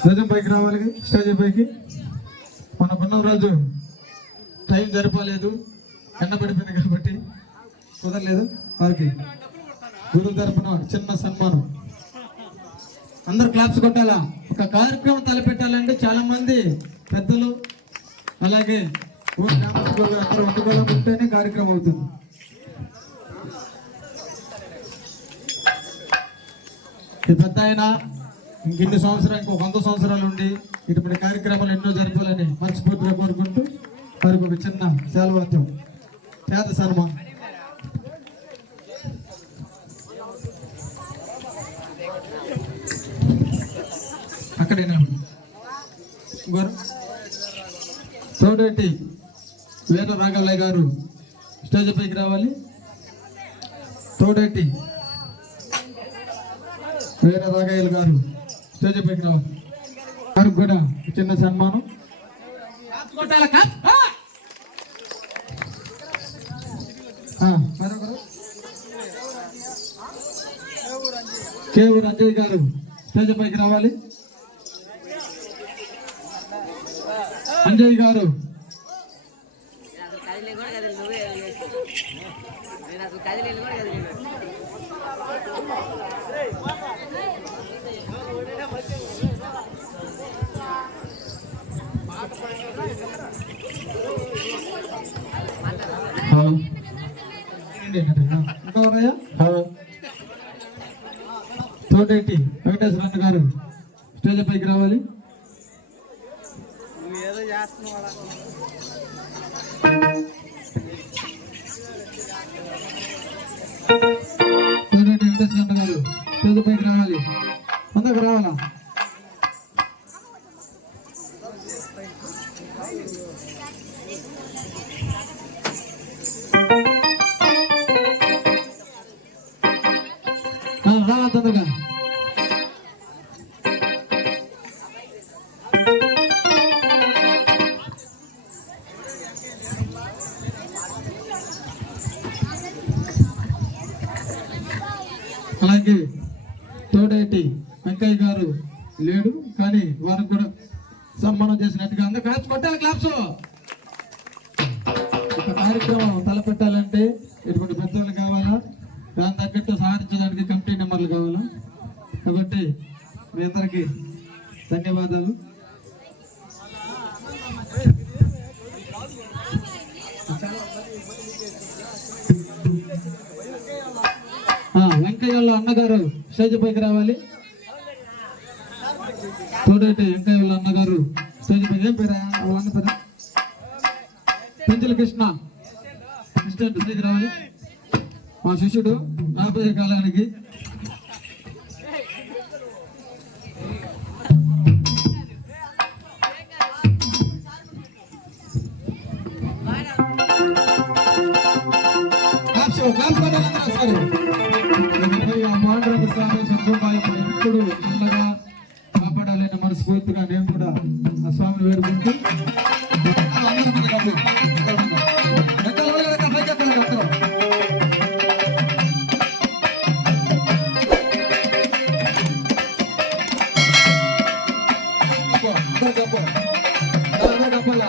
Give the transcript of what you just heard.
ధ్వజం పైకి రావాలి, స్టేజ్ పైకి. మనకున్న రోజు టైం సరిపోలేదు, ఎండ పడిపోయింది కాబట్టి కుదరలేదు. వారికి గురువు తరపున చిన్న సన్మానం. అందరు క్లాప్స్ కొట్టాలా. ఒక కార్యక్రమం తలపెట్టాలంటే చాలా మంది పెద్దలు అలాగే అందరూ వండుకోవాలంటేనే కార్యక్రమం అవుతుంది. ఈ పెద్ద ఆయన ఇంకెన్ని సంవత్సరాలు, ఇంకో 100 సంవత్సరాలు ఉండి ఇటువంటి కార్యక్రమాలు ఎన్నో జరపాలని మనస్ఫూర్తిగా కోరుకుంటూ వారికి ఒక చిన్న సేవలతో పేద సన్మానం. అక్కడేనా తోడేటి వీర రాఘవయ్య గారు స్టేజ్ పైకి రావాలి. తోడేటి వీర రాఘవయ్య గారు స్టేజ్ పైకి రావాలి. వారికి కూడా చిన్న సన్మానం. కేవూరు అంజయ్ గారు స్టేజ్ పైకి రావాలి. అంజయ్ గారు తోటేటి వెంకటేశ్వర గారు స్టేజ్ పైకి రావాలి. తోటేటి వెంకటేశ్వర గారు స్టేజ్ పైకి రావాలి. ముందుకు రావాలా. రావాలి తొందరగా. అలాగే తోడేటి వెంకయ్య గారు లేడు, కానీ వారికి కూడా సన్మానం చేసినట్టుగా అందరూ క్లాప్స్ కొట్టాలి. క్లాప్స్. ఒక కార్యక్రమం తలపెట్టాలంటే ఇటువంటి పెద్దలు కావాలా, దాని తగ్గట్టు సహకరించడానికి కమిటీ మెంబర్లు కావాలా. కాబట్టి మీ అందరికీ ధన్యవాదాలు. వెంకయ్య అన్నగారు స్టేజ్ పైకి రావాలి. తోడేటి వెంకయ్య అన్నగారు స్టేజ్ పైకి. ఏం పేరా వాళ్ళ అన్న పేరు? పెంచుల కృష్ణ అసిస్టెంట్ పైకి రావాలి. మా శిష్యుడు రాబోయే కాలానికి. ఎప్పుడు చిన్నగా కాపాడాలని మనస్ఫూర్తిగా నేను కూడా ఆ స్వామిని వేడుకుంటూ చెప్పాలా.